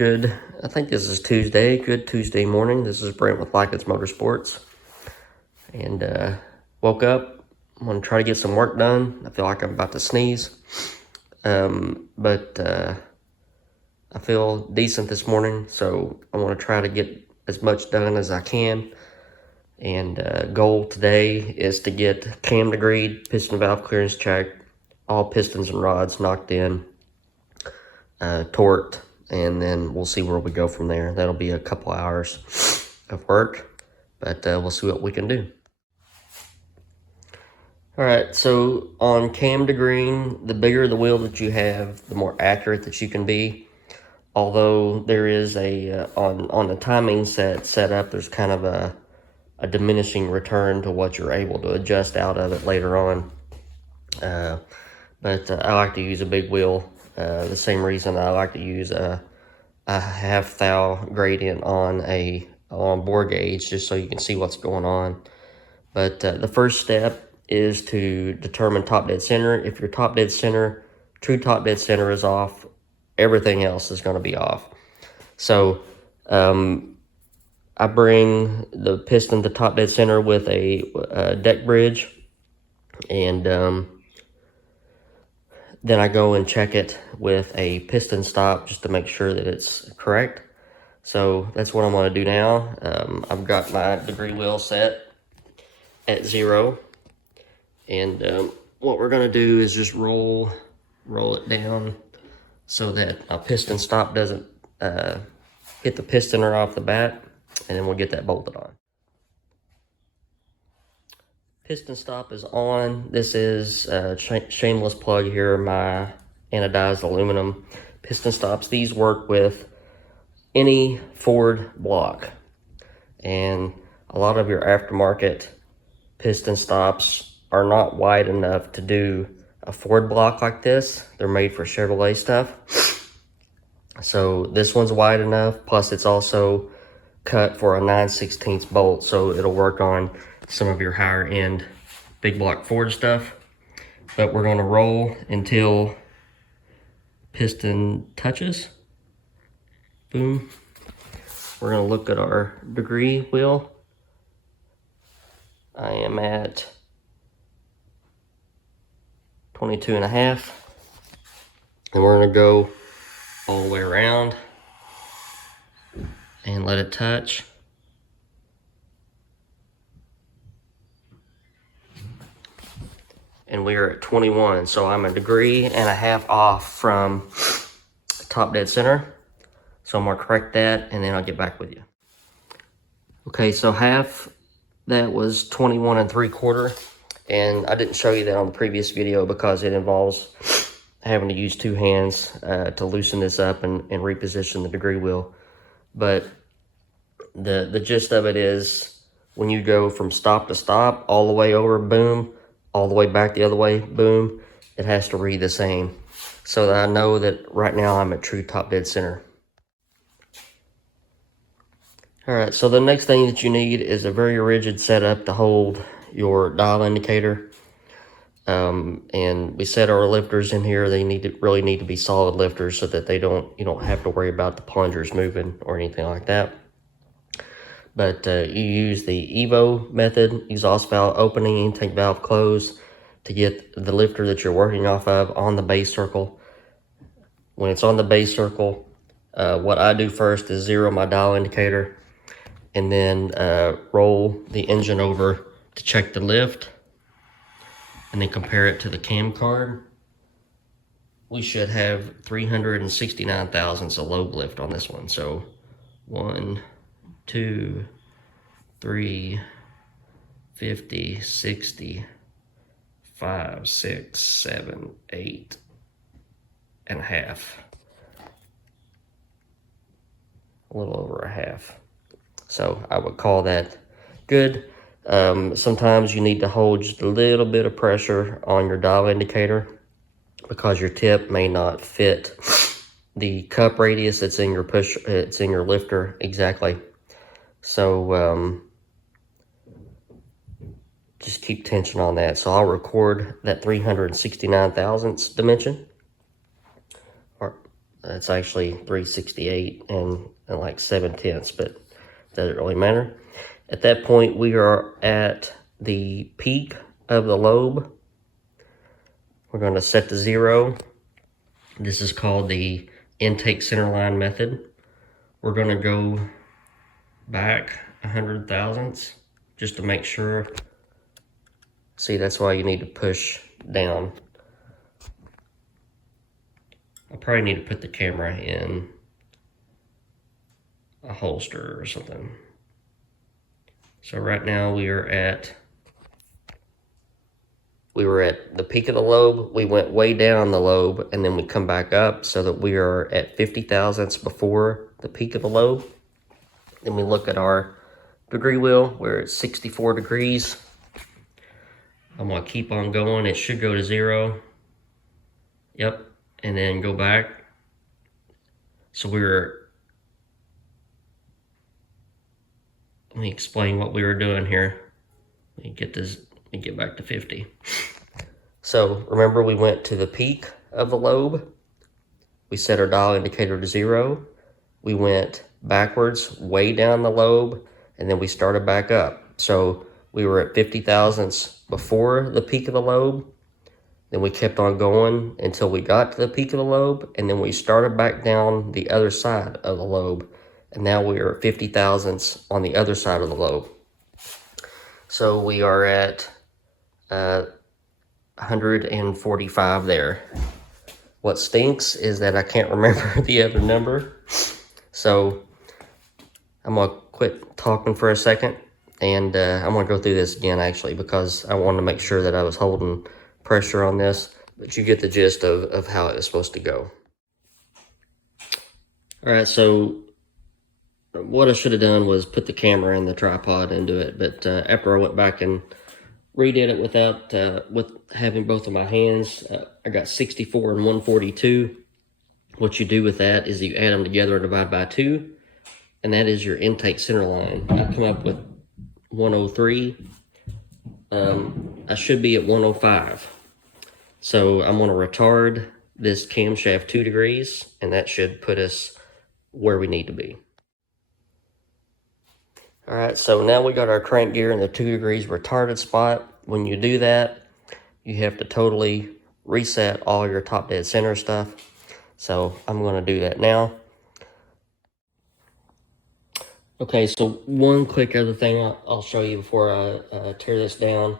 Good, I think this is Tuesday. Good Tuesday morning. This is Brent with Lykins Motorsports. And woke up. I'm going to try to get some work done. I feel like I'm about to sneeze. But I feel decent this morning, so I want to try to get as much done as I can. And goal today is to get cam degreed, piston valve clearance checked, all pistons and rods knocked in, torqued, and then we'll see where we go from there. That'll be a couple hours of work, but we'll see what we can do. All right, so on cam degreeing, the bigger the wheel that you have, the more accurate that you can be. Although there is a, on the timing set up, there's kind of a diminishing return to what you're able to adjust out of it later on. But I like to use a big wheel. The same reason I like to use a half thou gradient on a bore gauge, just so you can see what's going on. But the first step is to determine top dead center. If your top dead center, true top dead center is off, everything else is going to be off. So I bring the piston to top dead center with a deck bridge, and then I go and check it with a piston stop just to make sure that it's correct. So that's what I'm going to do now. I've got my degree wheel set at 0. And what we're going to do is just roll it down so that my piston stop doesn't hit the piston right off the bat. And then we'll get that bolted on. Piston stop is on. This is a shameless plug here, my anodized aluminum piston stops. These work with any Ford block. And a lot of your aftermarket piston stops are not wide enough to do a Ford block like this. They're made for Chevrolet stuff. So this one's wide enough, plus it's also cut for a 9/16 bolt, so it'll work on some of your higher end big block Ford stuff. But we're going to roll until piston touches. Boom. We're going to look at our degree wheel. I am at 22.5, and we're going to go all the way around and let it touch. And we are at 21, so I'm 1.5 degrees off from top dead center. So I'm gonna correct that, and then I'll get back with you. Okay, so half that was 21 3/4, and I didn't show you that on the previous video because it involves having to use 2 hands to loosen this up and reposition the degree wheel. But the gist of it is, when you go from stop to stop, all the way over, boom, all the way back the other way, boom, it has to read the same, so that I know that right now I'm at true top dead center. All right, so the next thing that you need is a very rigid setup to hold your dial indicator. And we set our lifters in here. They really need to be solid lifters so that you don't have to worry about the plungers moving or anything like that. But you use the EVO method, exhaust valve opening, intake valve close, to get the lifter that you're working off of on the base circle. When it's on the base circle, what I do first is 0 my dial indicator, and then roll the engine over to check the lift, and then compare it to the cam card. We should have 369 thousandths of load lift on this one. So 1, 2, 3, 50, 60, 5, 6, 7, 8 and a half. A little over a half. So I would call that good. Sometimes you need to hold just a little bit of pressure on your dial indicator because your tip may not fit the cup radius that's in your it's in your lifter exactly. So just keep tension on that. So I'll record that 369 thousandths dimension. It's actually 368 and like 7/10, but doesn't really matter. At that point, we are at the peak of the lobe. We're going to set to 0. This is called the intake centerline method. We're going to go back 100 thousandths just to make sure. See, that's why you need to push down. I probably need to put the camera in a holster or something. So right now we were at the peak of the lobe. We went way down the lobe and then we come back up so that we are at 50 thousandths before the peak of the lobe. Then we look at our degree wheel. We're at 64 degrees. I'm gonna keep on going. It should go to 0. Yep, and then go back. So let me explain what we were doing here. Let me get back to 50. So remember, we went to the peak of the lobe. We set our dial indicator to 0. We went backwards way down the lobe, and then we started back up. So we were at 50 thousandths before the peak of the lobe. Then we kept on going until we got to the peak of the lobe, and then we started back down the other side of the lobe. And now we are at 50 thousandths on the other side of the lobe. So we are at 145 there. What stinks is that I can't remember the other number. So I'm gonna quit talking for a second, and I'm gonna go through this again actually, because I wanted to make sure that I was holding pressure on this, but you get the gist of how it's supposed to go. All right, so what I should have done was put the camera in the tripod and do it, but after I went back and redid it with having both of my hands, I got 64 and 142. What you do with that is you add them together and divide by 2, and that is your intake center line. I come up with 103. I should be at 105. So I'm going to retard this camshaft 2 degrees, and that should put us where we need to be. All right, so now we got our crank gear in the 2 degrees retarded spot. When you do that, you have to totally reset all your top dead center stuff. So I'm going to do that now. Okay, so one quick other thing I'll show you before I tear this down.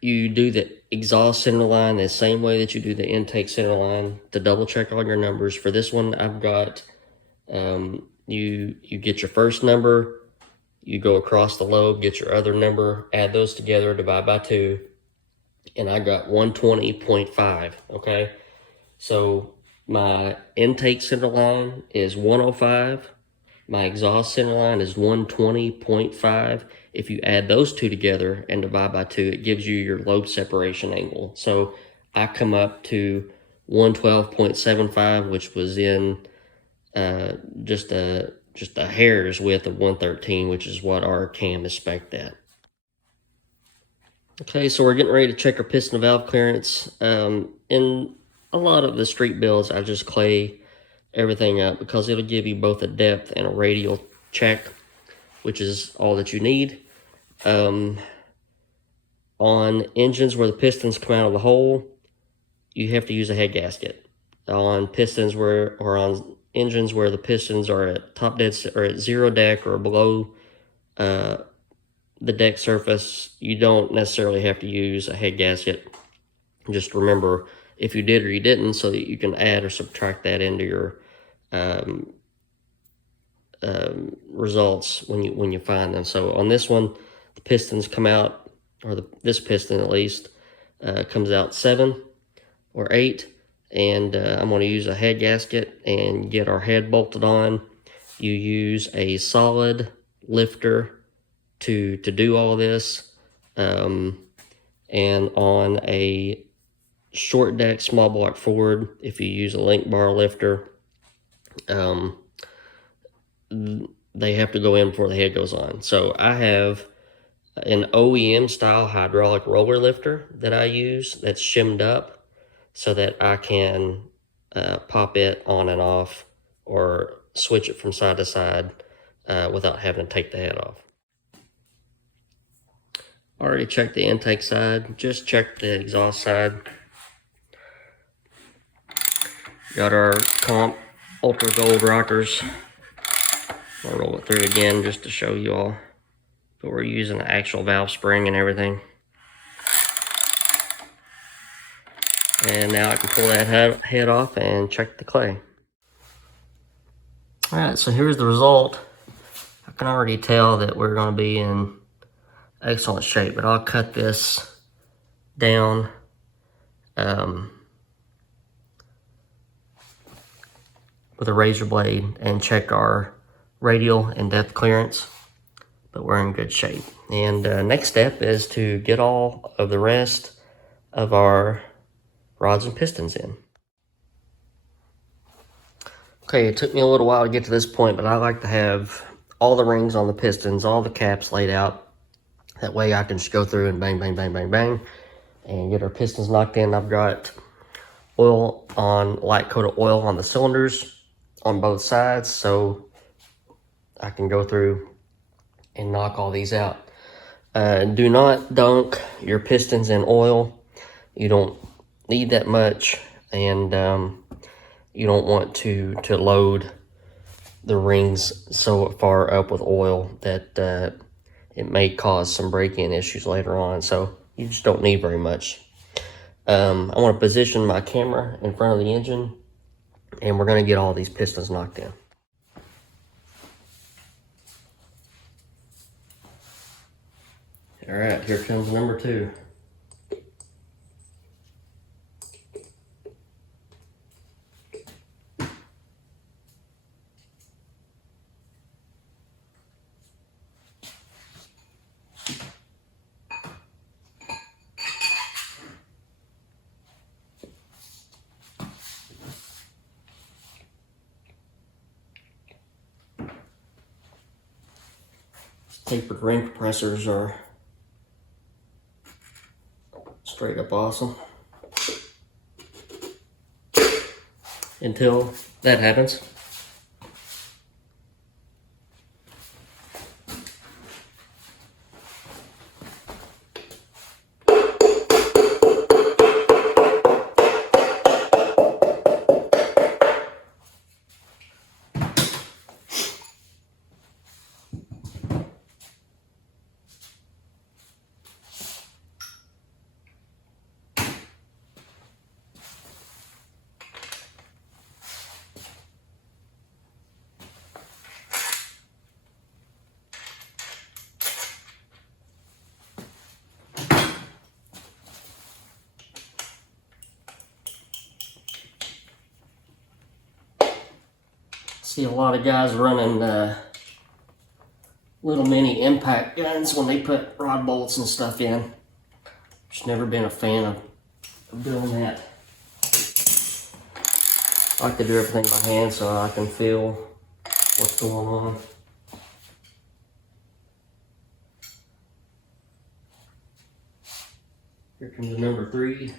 You do the exhaust center line the same way that you do the intake center line to double check all your numbers. For this one, I've got, you get your first number, you go across the lobe, get your other number, add those together, divide by 2, and I got 120.5, okay? So my intake center line is 105. My exhaust center line is 120.5. If you add those two together and divide by 2, it gives you your lobe separation angle. So I come up to 112.75, which was in just a hair's width of 113, which is what our cam is spec'd at. Okay, so we're getting ready to check our piston valve clearance. In a lot of the street builds, I just clay everything up because it'll give you both a depth and a radial check, which is all that you need. On engines where the pistons come out of the hole, you have to use a head gasket. On pistons on engines where the pistons are at top dead or at 0 deck or below the deck surface, you don't necessarily have to use a head gasket. Just remember if you did or you didn't, so that you can add or subtract that into your results when you find them. So on this one, the pistons come out, or this piston at least comes out 7 or 8, and I'm going to use a head gasket and get our head bolted on. You use a solid lifter to do all this, and on a short deck small block Ford, if you use a link bar lifter, they have to go in before the head goes on. So I have an OEM style hydraulic roller lifter that I use that's shimmed up so that I can pop it on and off or switch it from side to side without having to take the head off. Already checked the intake side, just checked the exhaust side. Got our Comp Ultra Gold rockers. I'll roll it through again just to show you all. But we're using the actual valve spring and everything. And now I can pull that head off and check the clay. Alright, so here's the result. I can already tell that we're going to be in excellent shape, but I'll cut this down with a razor blade and check our radial and depth clearance, but we're in good shape. And next step is to get all of the rest of our rods and pistons in. Okay, it took me a little while to get to this point, but I like to have all the rings on the pistons, all the caps laid out. That way I can just go through and bang, bang, bang, bang, bang, and get our pistons knocked in. I've got oil on, light coat of oil on the cylinders on both sides, so I can go through and knock all these out. Do not dunk your pistons in oil. You don't need that much, and you don't want to load the rings so far up with oil that it may cause some break-in issues later on. So you just don't need very much. I want to position my camera in front of the engine, and we're going to get all these pistons knocked in. All right, here comes number 2. Tapered ring compressors are straight up awesome. Until that happens. See a lot of guys running little mini impact guns when they put rod bolts and stuff in. Just never been a fan of doing that. I like to do everything by hand so I can feel what's going on. Here comes number 3.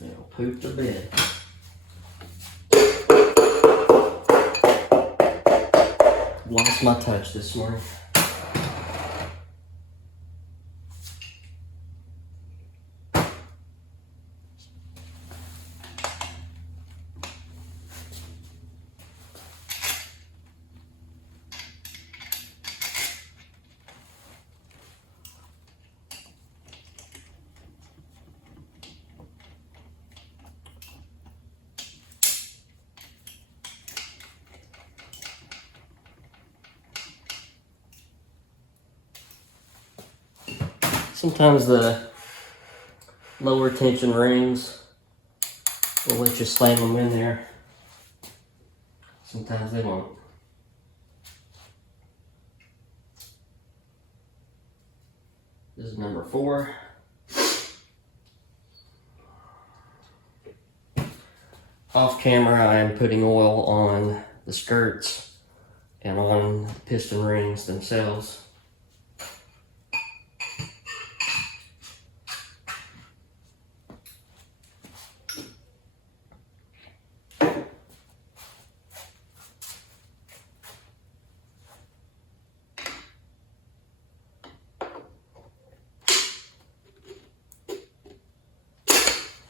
They'll poop the bed. Lost my touch this morning. Sometimes the lower tension rings. We'll let you slam them in there. Sometimes they won't. This is number 4. Off camera, I am putting oil on the skirts and on the piston rings themselves.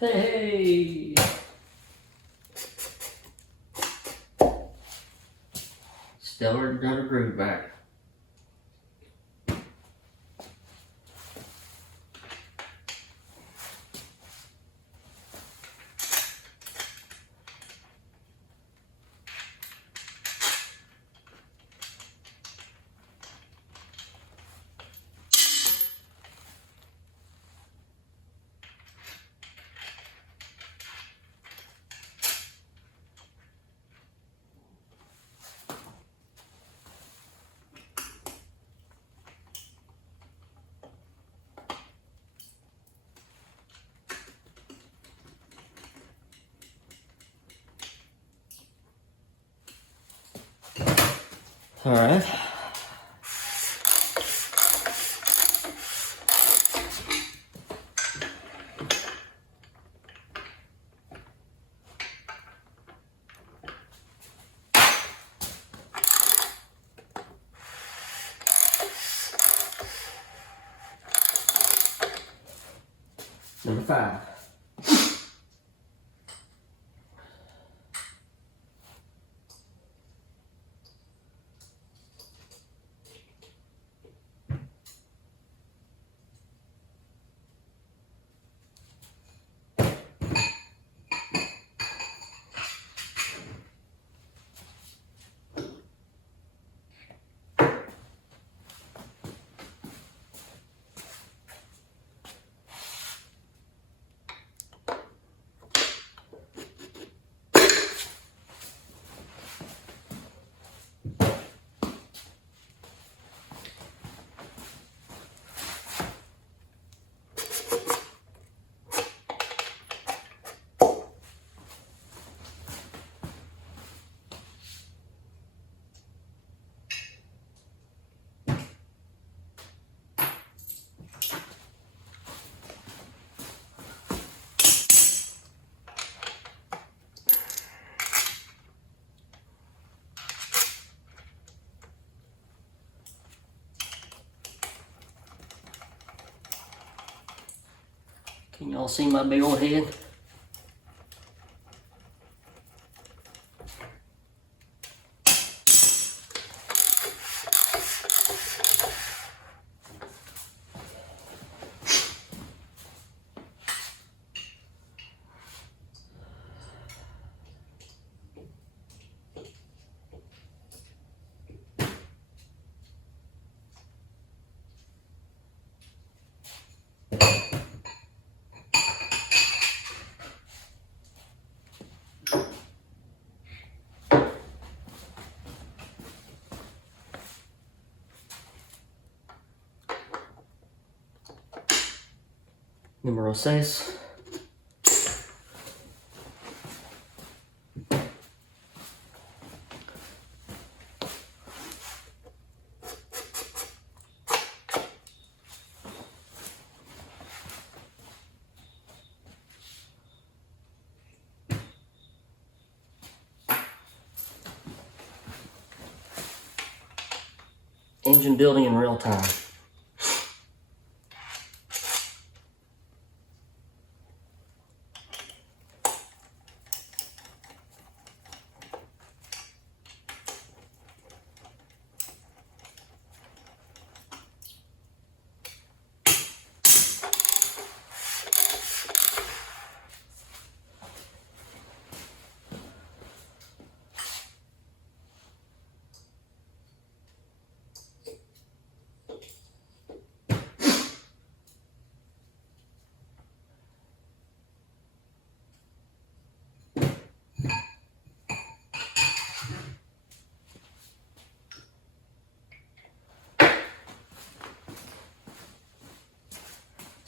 Hey! Stellar got a groove back. All right. Number 5. Can y'all see my big old head? Número 6. Engine building in real time.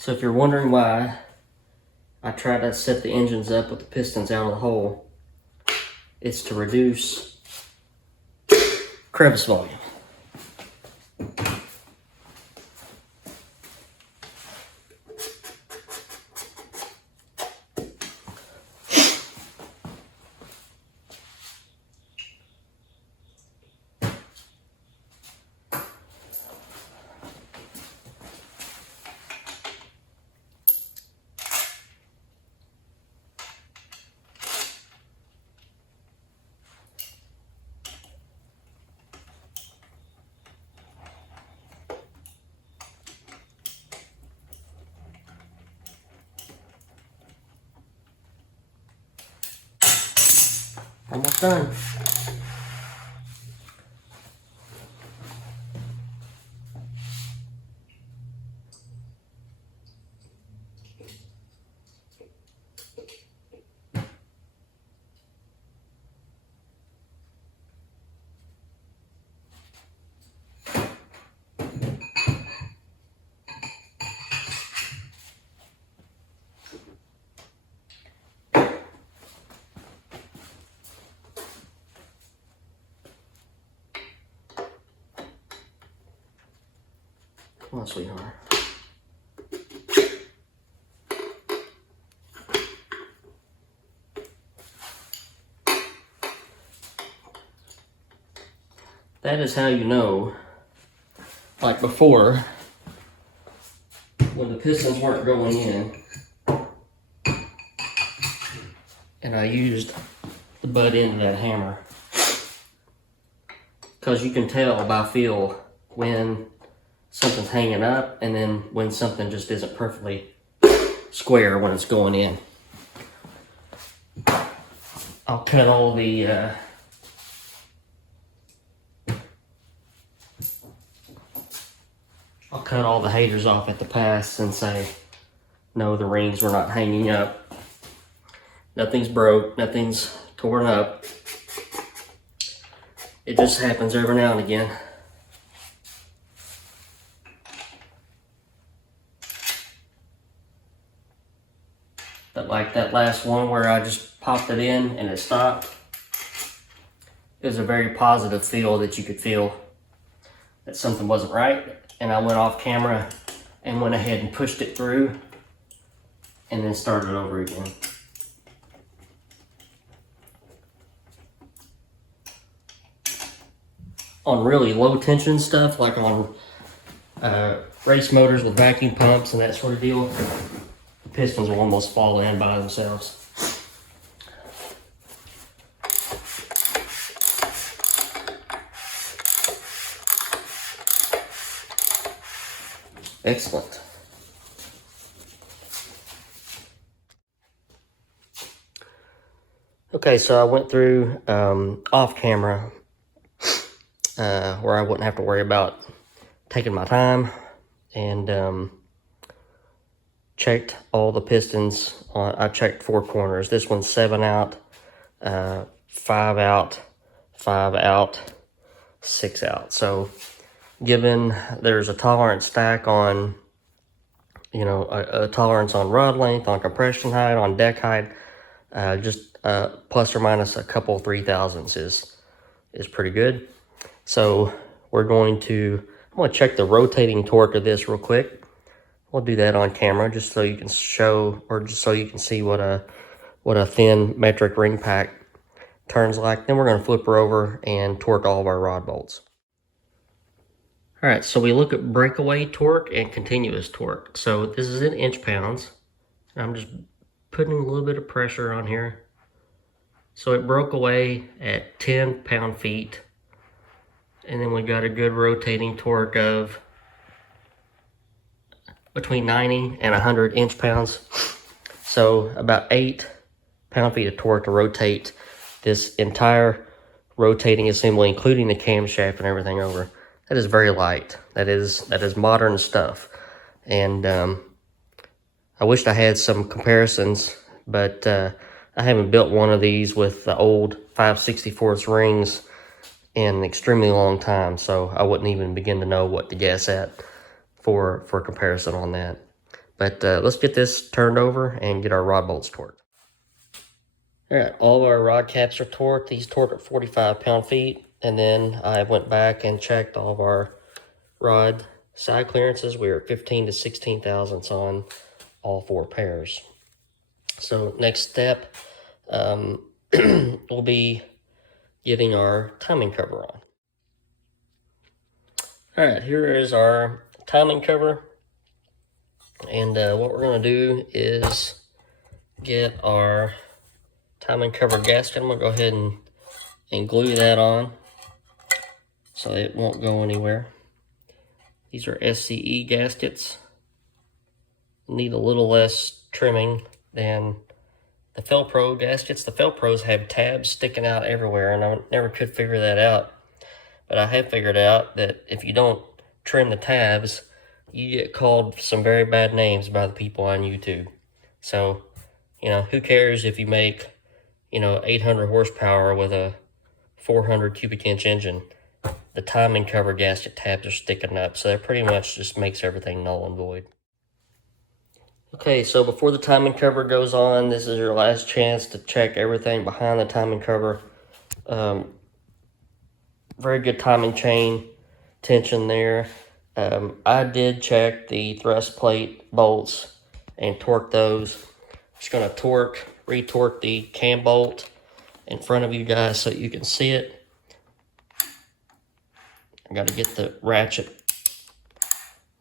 So if you're wondering why I try to set the engines up with the pistons out of the hole, it's to reduce crevice volume. Almost done. Come on, sweetheart. That is how you know, like before, when the pistons weren't going in, and I used the butt end of that hammer, because you can tell by feel when something's hanging up and then when something just isn't perfectly square when it's going in. I'll cut all the haters off at the pass and say, no, the rings were not hanging up. Nothing's broke, nothing's torn up. It just happens every now and again. But like that last one where I just popped it in and it stopped, it was a very positive feel that you could feel that something wasn't right. And I went off camera and went ahead and pushed it through and then started over again. On really low tension stuff, like on race motors with vacuum pumps and that sort of deal, the pistons will almost fall in by themselves. Excellent. Okay, so I went through off camera where I wouldn't have to worry about taking my time, and checked all the pistons. I checked 4 corners. This one's 7 out, 5 out, 5 out, 6 out. So given there's a tolerance stack on, you know, a tolerance on rod length, on compression height, on deck height, just plus or minus a couple 3,000ths is pretty good. So I'm going to check the rotating torque of this real quick. We'll do that on camera just so you can show, or just so you can see what a thin metric ring pack turns like. Then we're going to flip her over and torque all of our rod bolts. All right, so we look at breakaway torque and continuous torque. So this is in inch-pounds. I'm just putting a little bit of pressure on here. So it broke away at 10 pound-feet. And then we got a good rotating torque of between 90 and 100 inch-pounds. So about 8 pound-feet of torque to rotate this entire rotating assembly, including the camshaft and everything over. That is very light. That is modern stuff. And I wished I had some comparisons, but I haven't built one of these with the old 5/64 rings in an extremely long time, so I wouldn't even begin to know what to guess at for comparison on that. But let's get this turned over and get our rod bolts torqued. All right, all of our rod caps are torqued. These torque at 45 pound-feet. And then I went back and checked all of our rod side clearances. We were at 15 to 16 thousandths on all 4 pairs. So next step will be getting our timing cover on. All right, here is our timing cover. And what we're going to do is get our timing cover gasket. I'm going to go ahead and glue that on so it won't go anywhere. These are SCE gaskets. Need a little less trimming than the Felpro gaskets. The Felpros have tabs sticking out everywhere, and I never could figure that out. But I have figured out that if you don't trim the tabs, you get called some very bad names by the people on YouTube. So, who cares if you make, 800 horsepower with a 400 cubic inch engine? The timing cover gasket tabs are sticking up, so that pretty much just makes everything null and void. Okay, so before the timing cover goes on, this is your last chance to check everything behind the timing cover. Very good timing chain tension there. I did check the thrust plate bolts and torque those. Just going to re-torque the cam bolt in front of you guys so you can see it. I got to get the ratchet.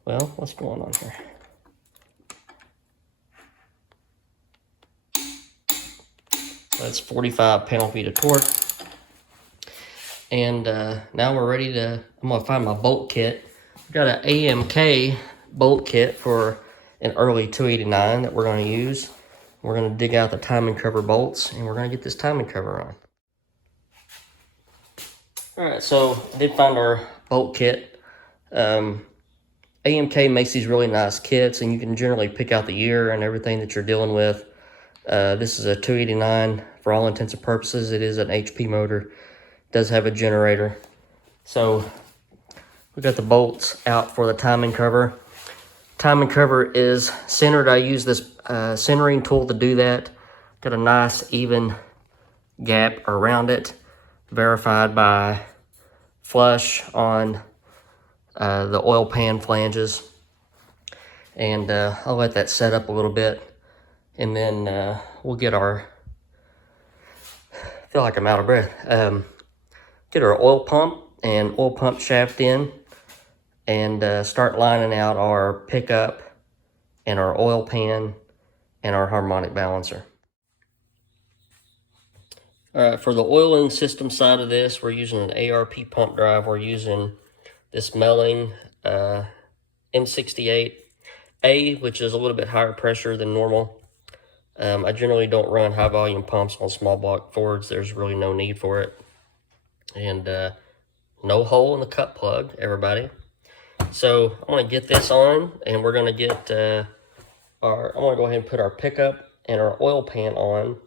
Well, what's going on here? That's 45 pound-feet of torque. And now we're ready to, I'm going to find my bolt kit. I've got an AMK bolt kit for an early 289 that we're going to use. We're going to dig out the timing cover bolts, and we're going to get this timing cover on. Alright, so I did find our bolt kit. AMK makes these really nice kits, and you can generally pick out the year and everything that you're dealing with. This is a 289 for all intents and purposes. It is an HP motor. It does have a generator. So we got the bolts out for the timing cover. Timing cover is centered. I use this centering tool to do that. Got a nice even gap around it, verified by flush on the oil pan flanges. And I'll let that set up a little bit, and then we'll get our, I feel like I'm out of breath, get our oil pump and oil pump shaft in, and start lining out our pickup and our oil pan and our harmonic balancer. All right, for the oiling system side of this, we're using an ARP pump drive. We're using this Melling M68A, which is a little bit higher pressure than normal. I generally don't run high volume pumps on small block Fords. There's really no need for it. And no hole in the cut plug, everybody. So I'm going to get this on, and we're going to get I'm going to go ahead and put our pickup and our oil pan on.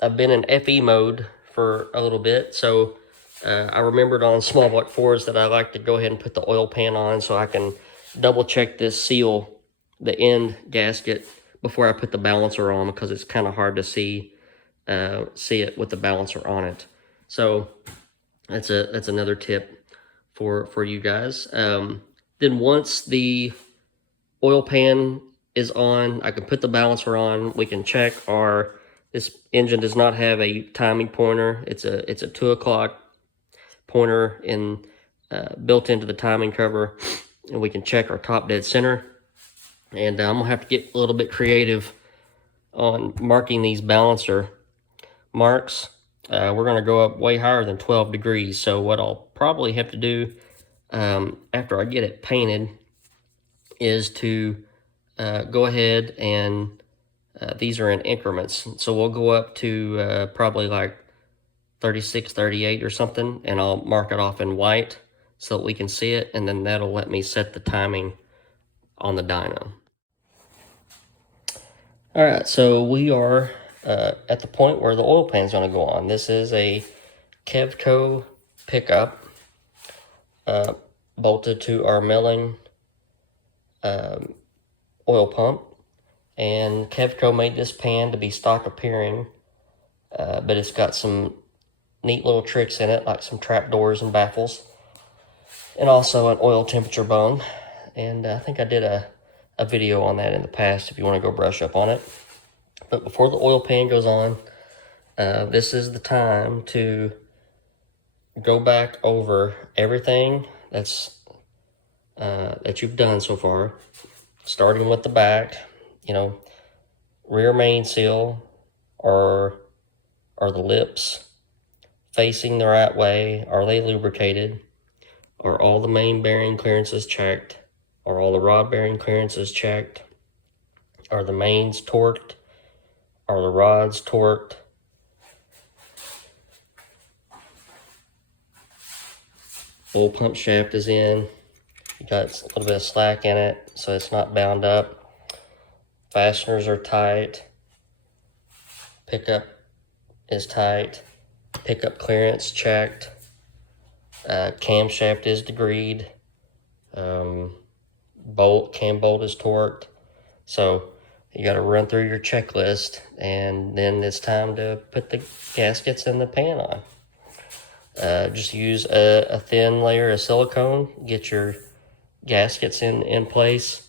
I've been in FE mode for a little bit, so I remembered on small block Fords that I like to go ahead and put the oil pan on so I can double check this seal, the end gasket, before I put the balancer on, because it's kind of hard to see it with the balancer on it. So that's another tip for you guys. Then once the oil pan is on, I can put the balancer on. We can check this engine does not have a timing pointer. It's a 2 o'clock pointer built into the timing cover, and we can check our top dead center. And I'm gonna have to get a little bit creative on marking these balancer marks. We're gonna go up way higher than 12 degrees. So what I'll probably have to do after I get it painted is to go ahead and these are in increments. So we'll go up to probably like 36, 38 or something, and I'll mark it off in white so that we can see it, and then that'll let me set the timing on the dyno. All right, so we are at the point where the oil pan is going to go on. This is a Kevco pickup bolted to our Melling oil pump, and Kevco made this pan to be stock appearing, but it's got some neat little tricks in it, like some trap doors and baffles, and also an oil temperature bung. And I think I did a video on that in the past if you want to go brush up on it. But before the oil pan goes on, this is the time to go back over everything that you've done so far, starting with the back. You know, rear main seal, or are the lips facing the right way? Are they lubricated? Are all the main bearing clearances checked? Are all the rod bearing clearances checked? Are the mains torqued? Are the rods torqued? Oil pump shaft is in. You got a little bit of slack in it, so it's not bound up. Fasteners are tight. Pickup is tight. Pickup clearance checked. Camshaft is degreed. Cam bolt is torqued. So you got to run through your checklist, and then it's time to put the gaskets in the pan on. Just use a thin layer of silicone, get your gaskets in place.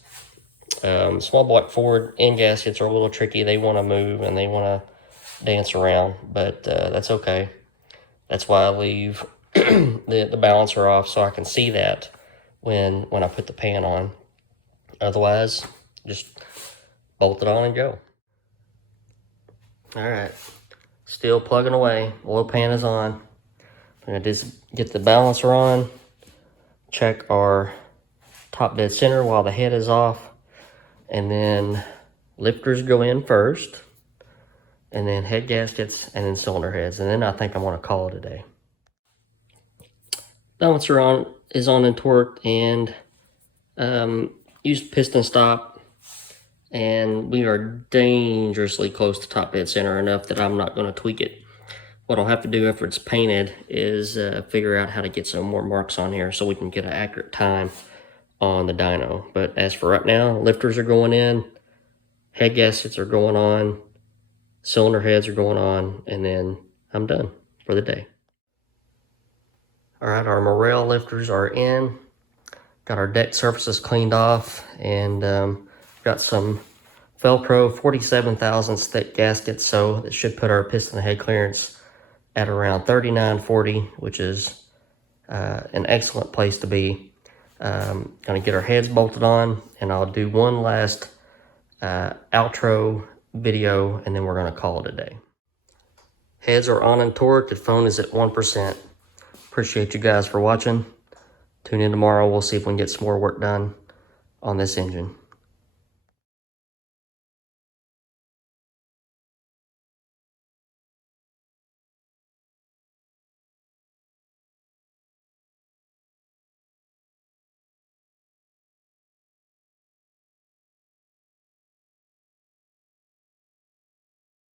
Small block Ford end gaskets are a little tricky. They want to move and they want to dance around, but that's okay. That's why I leave the balancer off, so I can see that when I put the pan on. Otherwise, just bolt it on and go. All right, still plugging away. Oil pan is on. I'm gonna just get the balancer on, check our top dead center while the head is off, and then lifters go in first, and then head gaskets, and then cylinder heads, and then I think I'm gonna call it a day. Balancer is on and torqued, and used piston stop, and we are dangerously close to top dead center, enough that I'm not gonna tweak it. What I'll have to do after it's painted is figure out how to get some more marks on here so we can get an accurate time on the dyno. But as for right now, lifters are going in, head gaskets are going on, cylinder heads are going on, and then I'm done for the day. All right, our Morel lifters are in. Got our deck surfaces cleaned off, and got some Velcro 47 thousandths thick gaskets, so it should put our piston head clearance at around 3940, which is an excellent place to be. Gonna get our heads bolted on, and I'll do one last outro video, and then we're gonna call it a day. Heads are on and torqued. The phone is at 1%. Appreciate you guys for watching. Tune in tomorrow. We'll see if we can get some more work done on this engine.